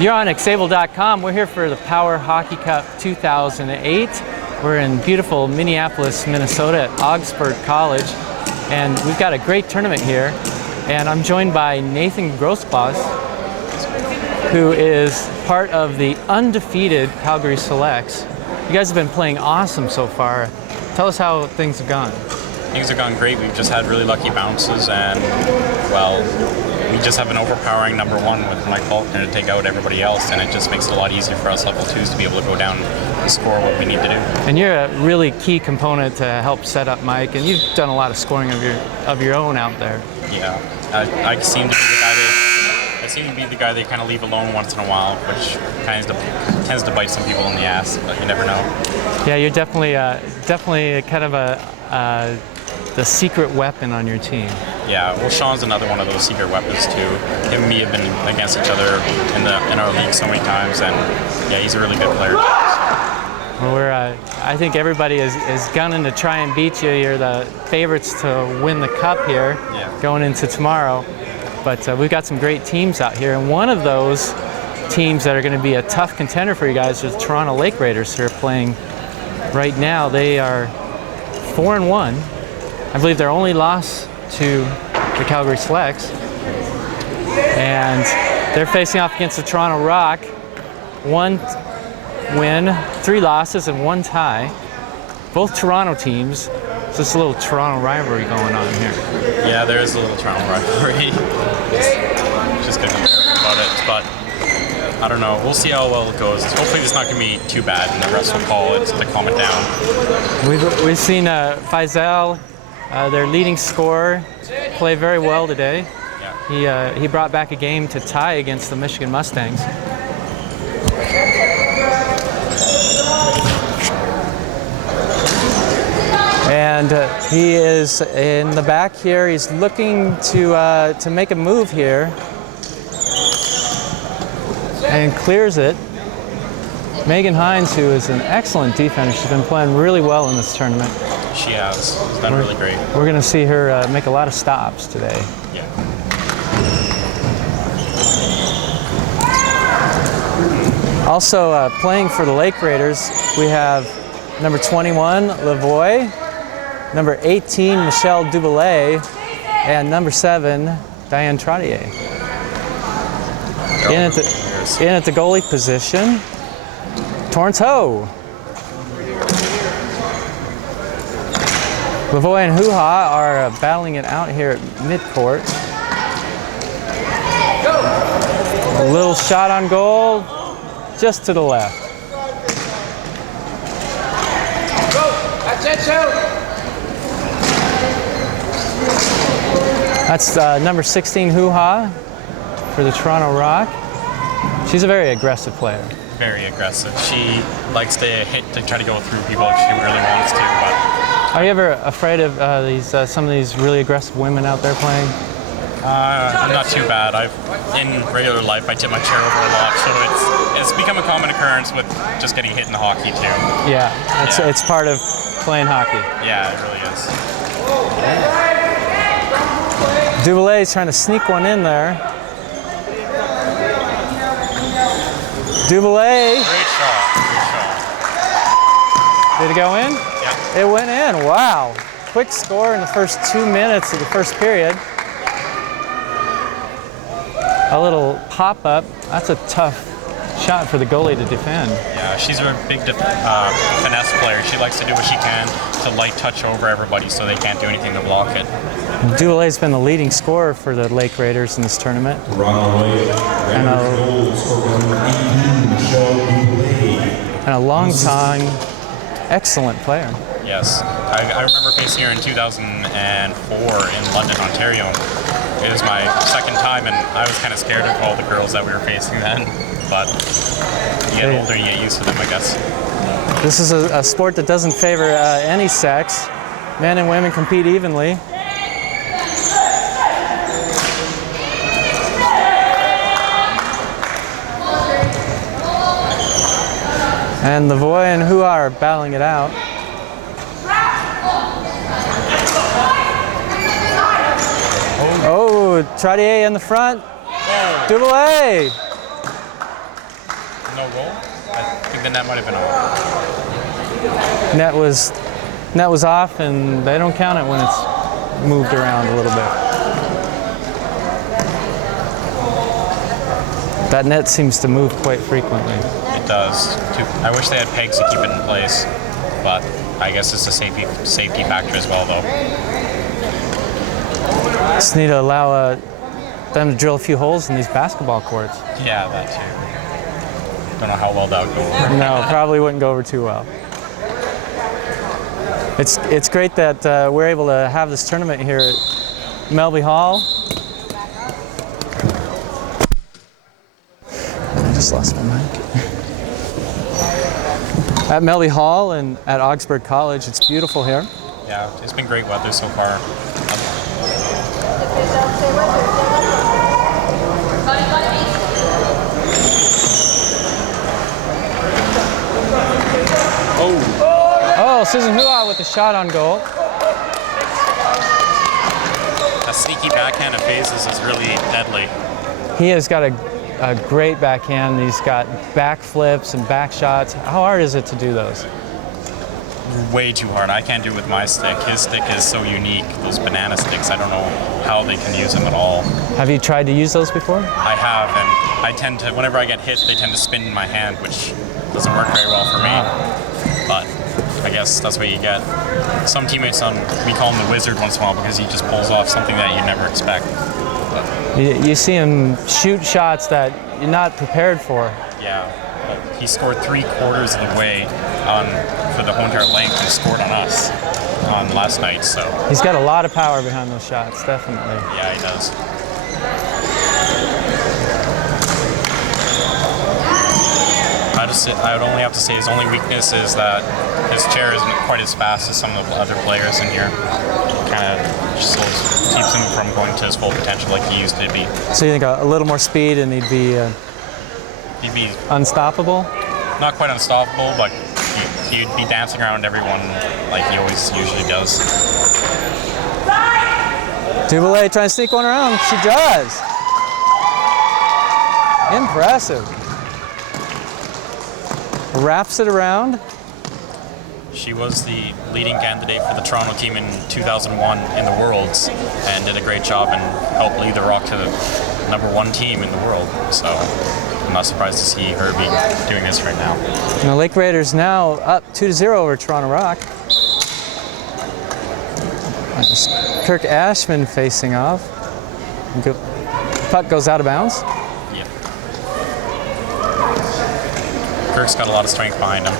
You're on Xable.com. We're here for the Power Hockey Cup 2008. We're in beautiful Minneapolis, Minnesota at Augsburg College. And we've got a great tournament here. And I'm joined by Nathan Grossbos, who is part of the undefeated Calgary Selects. You guys have been playing awesome so far. Tell us how things have gone. Things have gone great. We've just had really lucky bounces, and, well, we just have an overpowering number one with Mike Faulkner to take out everybody else, and it just makes it a lot easier for us level twos to be able to go down and score what we need to do. And you're a really key component to help set up Mike, and you've done a lot of scoring of your own out there. Yeah, I seem to be the guy they kind of leave alone once in a while, which kind of tends to bite some people in the ass, but you never know. Yeah, you're definitely kind of the secret weapon on your team. Yeah, well, Sean's another one of those secret weapons too. Him and me have been against each other in our league so many times, and yeah, he's a really good player. Well, I think everybody is gunning to try and beat you. You're the favorites to win the cup here, going into tomorrow. But we've got some great teams out here, and one of those teams that are going to be a tough contender for you guys is the Toronto Lake Raiders, who are playing right now. They are 4-1. I believe their only loss to the Calgary Selects, and they're facing off against the Toronto Rock. 1 win, 3 losses, and 1 tie. Both Toronto teams. So it's a little Toronto rivalry going on here. Yeah, there is a little Toronto rivalry. Just gonna be careful about it, but I don't know. We'll see how well it goes. Hopefully it's not gonna be too bad, and the refs will call it to calm it down. We've seen Faisal, their leading scorer, play very well today. Yeah. He brought back a game to tie against the Michigan Mustangs. And he is in the back here. He's looking to make a move here, and clears it. Megan Hines, who is an excellent defender, she's been playing really well in this tournament. She has. She's done really great. We're going to see her make a lot of stops today. Yeah. Also playing for the Lake Raiders, we have number 21, Lavoie, number 18, Michelle Duboulet, and number 7, Diane Trottier. In at the goalie position, Torrance Ho. Lavoie and Hoo-Ha are battling it out here at midcourt. A little shot on goal, just to the left. That's number 16, Hoo-Ha, for the Toronto Rock. She's a very aggressive player. Very aggressive. She likes to hit to try to go through people if she really wants to. But are you ever afraid of some of these really aggressive women out there playing? Not too bad. In regular life, I tip my chair over a lot, so it's become a common occurrence with just getting hit in the hockey too. Yeah, it's part of playing hockey. Yeah, it really is. Duboulet's trying to sneak one in there. Duboulet. Great shot. Good shot. Did it go in? Yeah. It went in. Wow. Quick score in the first 2 minutes of the first period. A little pop-up. That's a tough shot for the goalie to defend. Yeah, she's a big finesse player. She likes to do what she can to light touch over everybody so they can't do anything to block it. Duboulet's been the leading scorer for the Lake Raiders in this tournament. And a long-time excellent player. Yes. I remember facing her in 2004 in London, Ontario. It was my second time, and I was kind of scared of all the girls that we were facing then. But you get older, you get used to them, I guess. This is a sport that doesn't favor any sex. Men and women compete evenly. And Lavoie and Hoo-Ha are battling it out. Oh, Trottier in the front. Duboulet. No goal? I think the net might have been off. Net was off, and they don't count it when it's moved around a little bit. That net seems to move quite frequently. It does. I wish they had pegs to keep it in place, but I guess it's a safety factor as well, though. Just need to allow them to drill a few holes in these basketball courts. Yeah, that too. Don't know how well that would go over. No, probably wouldn't go over too well. It's great that we're able to have this tournament here at Melby Hall. I just lost my mic. At Melby Hall and at Augsburg College, it's beautiful here. Yeah, it's been great weather so far. Oh, Susan Hua with the shot on goal. A sneaky backhand of Phases is really deadly. He has got a great backhand. He's got back flips and back shots. How hard is it to do those? Way too hard. I can't do it with my stick. His stick is so unique, those banana sticks. I don't know how they can use them at all. Have you tried to use those before? I have, and I tend to, whenever I get hit, they tend to spin in my hand, which doesn't work very well for me. But I guess that's what you get. Some teammates we call him the wizard once in a while because he just pulls off something that you never expect. You see him shoot shots that you're not prepared for. Yeah, well, he scored 3/4 of the way for the whole entire length and scored on us on last night. So he's got a lot of power behind those shots, definitely. Yeah, he does. I would only have to say his only weakness is that his chair isn't quite as fast as some of the other players in here. Kind of just keeps him from going to his full potential like he used to be. So you think a little more speed and he'd be unstoppable? Not quite unstoppable, but he'd be dancing around everyone like he always usually does. Duvalier trying to sneak one around. She does. Impressive. Wraps it around. She was the leading candidate for the Toronto team in 2001 in the Worlds and did a great job and helped lead the Rock to the #1 team in the world. So I'm not surprised to see her be doing this right now. And the Lake Raiders now up 2-0 over Toronto Rock. That's Kirk Ashman facing off. Puck goes out of bounds. Yeah. Kirk's got a lot of strength behind him.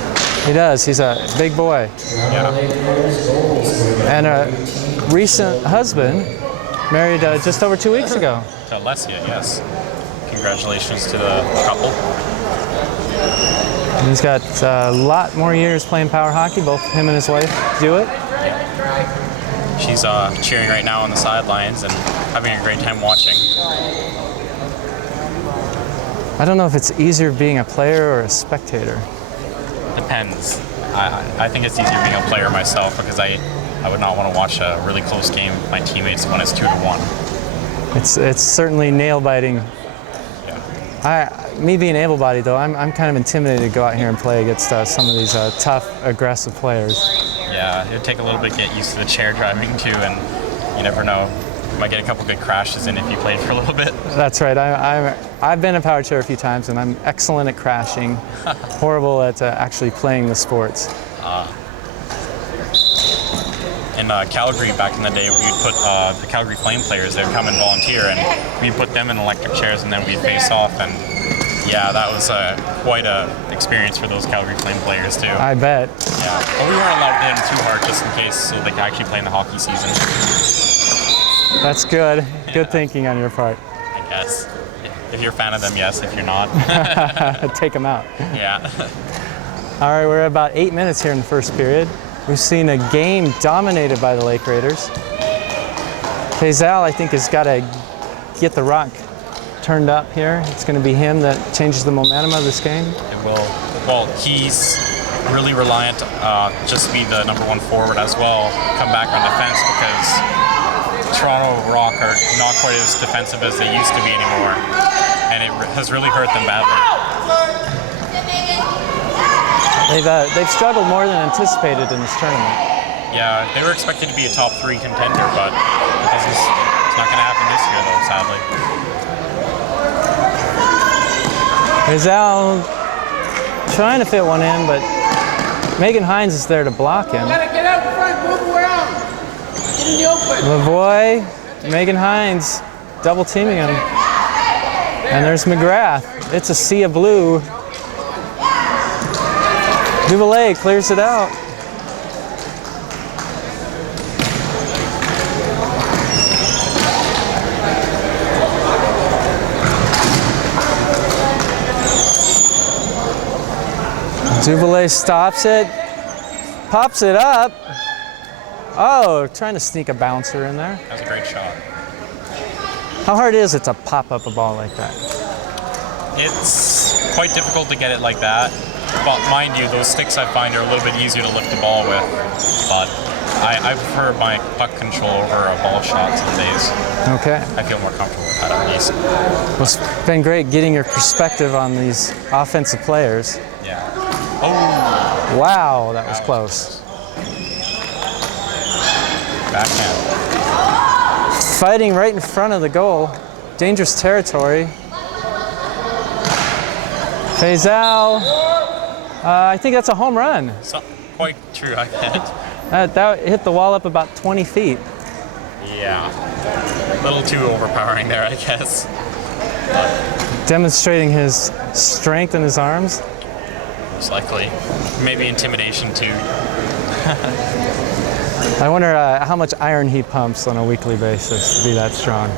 He does. He's a big boy. Yeah. And a recent husband, married just over 2 weeks ago. To Alessia, yes. Congratulations to the couple. And he's got a lot more years playing power hockey. Both him and his wife do it. Yeah. She's cheering right now on the sidelines and having a great time watching. I don't know if it's easier being a player or a spectator. Depends. I think it's easier being a player myself because I would not want to watch a really close game with my teammates when it's 2-1. It's certainly nail biting. Yeah. Me being able-bodied though, I'm kind of intimidated to go out here and play against some of these tough, aggressive players. Yeah, it'd take a little bit to get used to the chair driving too, and you never know. You might get a couple good crashes in if you played for a little bit. That's right. I've been in a power chair a few times, and I'm excellent at crashing, horrible at actually playing the sports. In Calgary back in the day, we'd put the Calgary Flame players, they'd come and volunteer, and we'd put them in electric chairs, and then we'd face off. And yeah, that was quite an experience for those Calgary Flame players too. I bet. Yeah, but we weren't allowed to hit them too hard just in case, so they could actually play in the hockey season. That's good. Good thinking on your part. I guess. If you're a fan of them, yes. If you're not, take them out. Yeah. All right, we're at about 8 minutes here in the first period. We've seen a game dominated by the Lake Raiders. Faisal, I think, has got to get the Rock turned up here. It's going to be him that changes the momentum of this game. It will. Well, he's really reliant just to be the #1 forward as well. Come back on defense because Toronto Rock are not quite as defensive as they used to be anymore, and it has really hurt them badly. They've struggled more than anticipated in this tournament. Yeah, they were expected to be a top 3 contender, but it's not going to happen this year, though, sadly. Rizal trying to fit one in, but Megan Hines is there to block him. Gotta get out front, move around. Get in the open. Lavoie, Megan Hines double teaming him. And there's McGrath. It's a sea of blue. Duvalier clears it out. Duvalier stops it, pops it up. Oh, trying to sneak a bouncer in there. That was a great shot. How hard is it to pop up a ball like that? It's quite difficult to get it like that. But mind you, those sticks I find are a little bit easier to lift the ball with. But I prefer my puck control over a ball shot some days. Okay. I feel more comfortable with that at least. Well, it's been great getting your perspective on these offensive players. Yeah. Oh! Wow, that was close. Backhand. Fighting right in front of the goal. Dangerous territory. Faisal. I think that's a home run. So, quite true, I bet. That hit the wall up about 20 feet. Yeah. A little too overpowering there, I guess. Demonstrating his strength in his arms. Most likely. Maybe intimidation too. I wonder how much iron he pumps on a weekly basis to be that strong.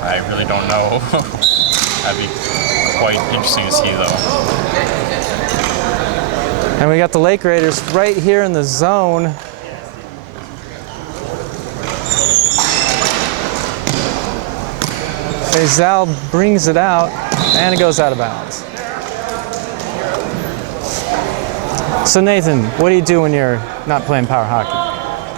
I really don't know. That'd be quite interesting to see though. And we got the Lake Raiders right here in the zone. Faisal brings it out, and it goes out of bounds. So Nathan, what do you do when you're not playing power hockey?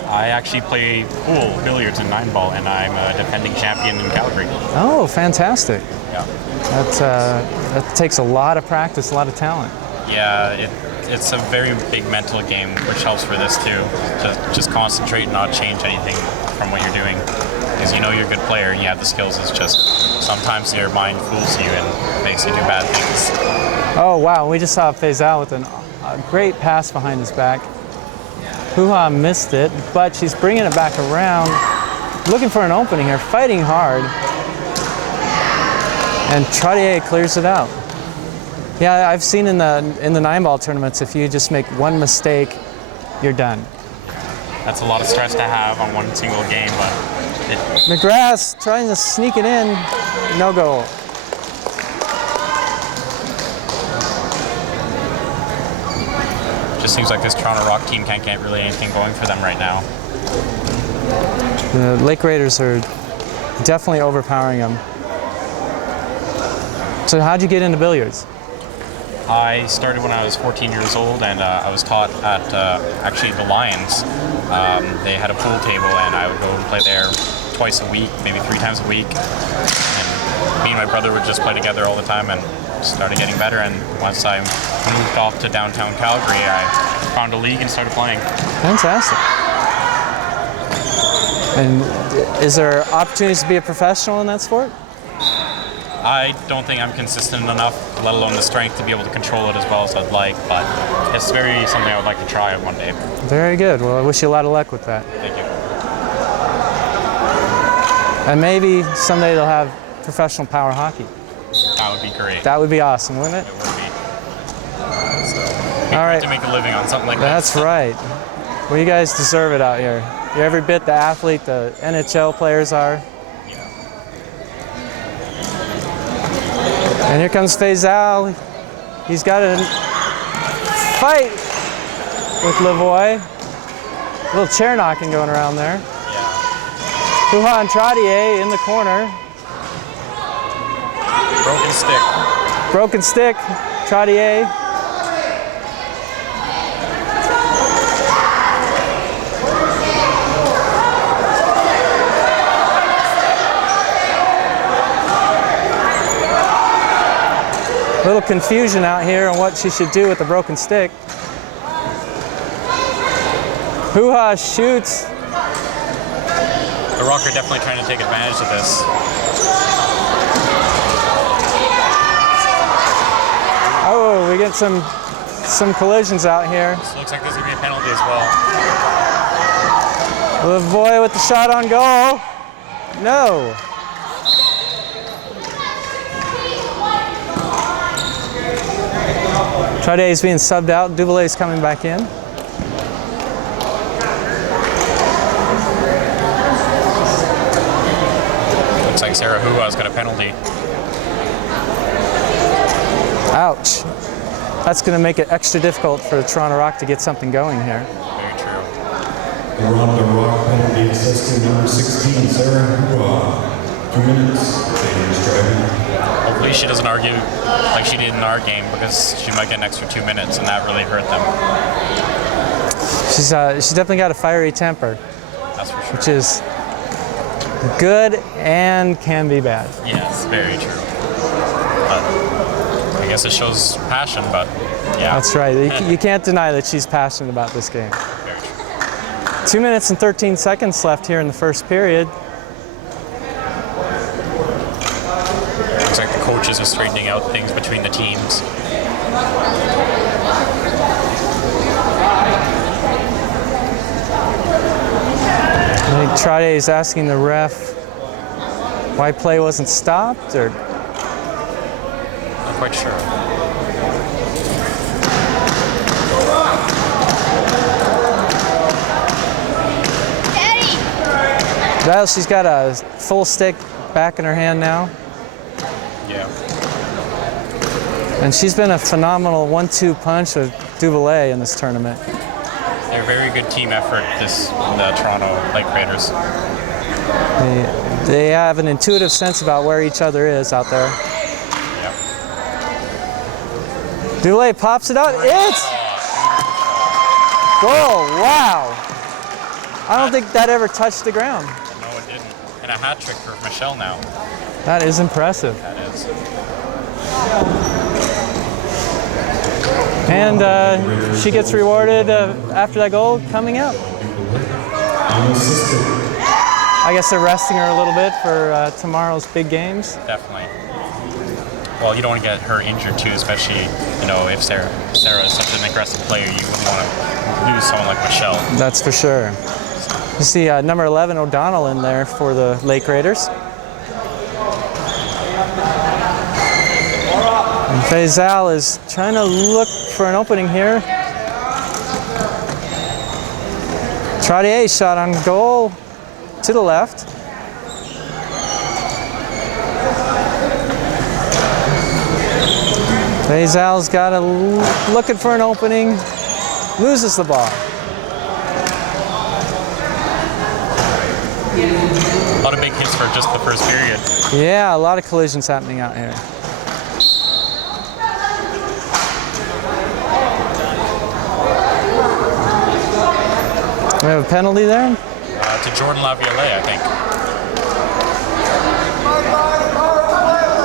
I actually play pool, billiards, and 9-ball, and I'm a defending champion in Calgary. Oh, fantastic. Yeah. That takes a lot of practice, a lot of talent. Yeah, it's a very big mental game, which helps for this too. To just concentrate and not change anything from what you're doing. Because you know you're a good player and you have the skills, it's just sometimes your mind fools you and makes you do bad things. Oh wow, we just saw Faisal with a great pass behind his back. Hoo-Ha missed it, but she's bringing it back around, looking for an opening here, fighting hard. And Trottier clears it out. Yeah, I've seen in the 9-ball tournaments, if you just make one mistake, you're done. That's a lot of stress to have on one single game, but McGrath trying to sneak it in, no goal. just seems like this Toronto Rock team can't get really anything going for them right now. The Lake Raiders are definitely overpowering them. So how'd you get into billiards? I started when I was 14 years old, and I was taught at actually the Lions. They had a pool table, and I would go and play there twice a week, maybe 3 times a week. And me and my brother would just play together all the time, and started getting better. And once I moved off to downtown Calgary, I found a league and started playing. Fantastic. And is there opportunities to be a professional in that sport? I don't think I'm consistent enough, let alone the strength to be able to control it as well as I'd like, but it's very something I would like to try one day. Very good. Well, I wish you a lot of luck with that. Thank you. And maybe someday they'll have professional power hockey. That would be great. That would be awesome, wouldn't it? It would be. All right. To make a living on something like That's this. right. Well, you guys deserve it out here. You're every bit the athlete the NHL players are. And here comes Faisal. He's got a fight with Lavoie. A little chair knocking going around there. Hoo-Ha and Trottier in the corner. Broken stick. Broken stick, Trottier. A little confusion out here on what she should do with the broken stick. Hoo-ha shoots. The Rock are definitely trying to take advantage of this. Oh, we get some collisions out here. So it looks like there's going to be a penalty as well. Lavoie with the shot on goal. No. Trade is being subbed out. Duvalier is coming back in. Looks like Sarah Hua-Ha's got a penalty. Ouch. That's going to make it extra difficult for the Toronto Rock to get something going here. Very true. Toronto Rock penalty assessed to number 16, Sarah Hua. 2 minutes. Dangerous driving. Hopefully she doesn't argue like she did in our game, because she might get an extra 2 minutes and that really hurt them. She's definitely got a fiery temper, That's for sure. which is good and can be bad. Yes, very true. But I guess it shows passion, but yeah. That's right. You can't deny that she's passionate about this game. Very true. 2 minutes and 13 seconds left here in the first period. Looks like the coaches are straightening out things between the teams. I think Trade is asking the ref why play wasn't stopped, or Not quite sure. well, she's got a full stick back in her hand now, Yeah. and she's been a phenomenal 1-2 punch with Duvalier in this tournament. They're a very good team effort, the Toronto Lake Raiders. They have an intuitive sense about where each other is out there. Yeah. Duvalier pops it out. It's goal! Wow! I don't think that ever touched the ground. No, it didn't. And a hat trick for Michelle now. That is impressive. That is. And she gets rewarded after that goal coming up. I guess they're resting her a little bit for tomorrow's big games. Definitely. Well, you don't want to get her injured too, especially, if Sarah is such an aggressive player, you wouldn't want to lose someone like Michelle. That's for sure. You see number 11 O'Donnell in there for the Lake Raiders. And Faisal is trying to look for an opening here. Trottier shot on goal to the left. Faisal's got looking for an opening, loses the ball. A lot of big hits for just the first period. Yeah, a lot of collisions happening out here. We have a penalty there. To Jordan Laviolette, I think.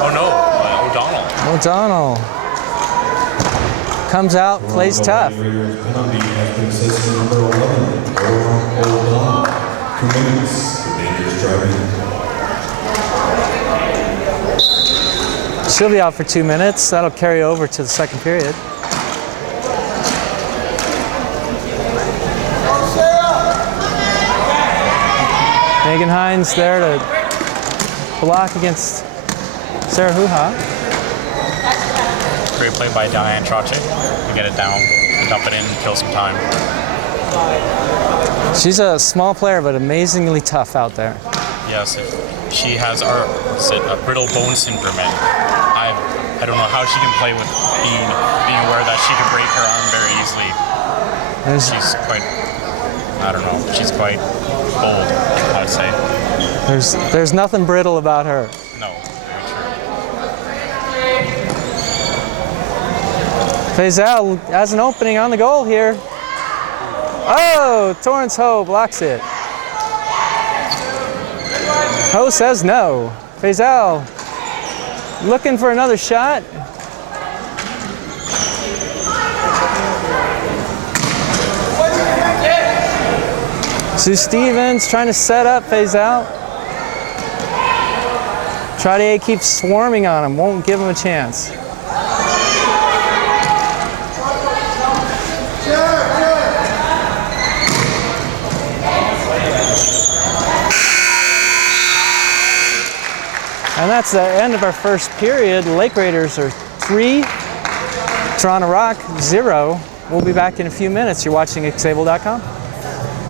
Oh no, O'Donnell. O'Donnell comes out, plays tough. Raiders penalty has been assessed to number 11, Laura O'Donnell. 2 minutes. Dangerous driving. She'll be out for 2 minutes. That'll carry over to the second period. Megan Hines there to block against Sarah Hoo-Ha. Great play by Diane Troche to get it down, dump it in, kill some time. She's a small player, but amazingly tough out there. Yes, she has a brittle bone syndrome. And I don't know how she can play with being aware that she can break her arm very easily. She's quite, I don't know, she's quite bold, I would say. There's nothing brittle about her. No, very true. Faisal has an opening on the goal here. Oh, Torrance Ho blocks it. Ho says no. Faisal looking for another shot. Sue Stevens trying to set up, phase out. Trottier keeps swarming on him, won't give him a chance. And that's the end of our first period. Lake Raiders are 3, Toronto Rock 0. We'll be back in a few minutes. You're watching Xable.com.